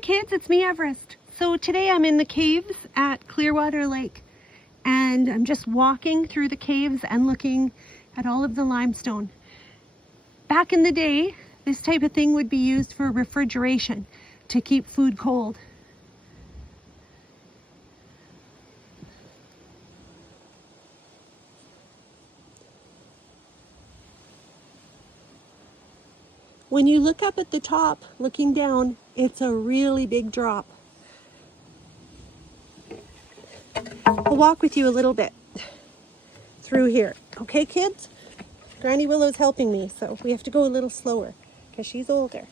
kids, it's me, Everest. So today I'm in the caves at Clearwater Lake, and I'm just walking through the caves and looking at all of the limestone. Back in the day, this type of thing would be used for refrigeration to keep food cold. When you look up at the top, looking down, it's a really big drop. I'll walk with you a little bit through here. Okay, kids? Granny Willow's helping me, so we have to go a little slower because she's older.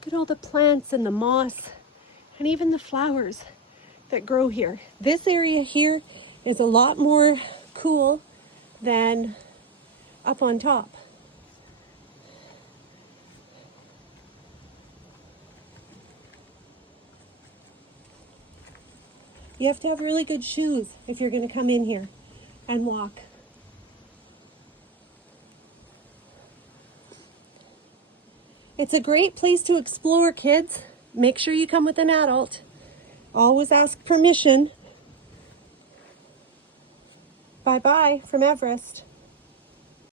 Look at all the plants and the moss and even the flowers that grow here. This area here is a lot more cool than up on top. You have to have really good shoes if you're going to come in here and walk. It's a great place to explore, kids. Make sure you come with an adult. Always ask permission. Bye-bye from Everest.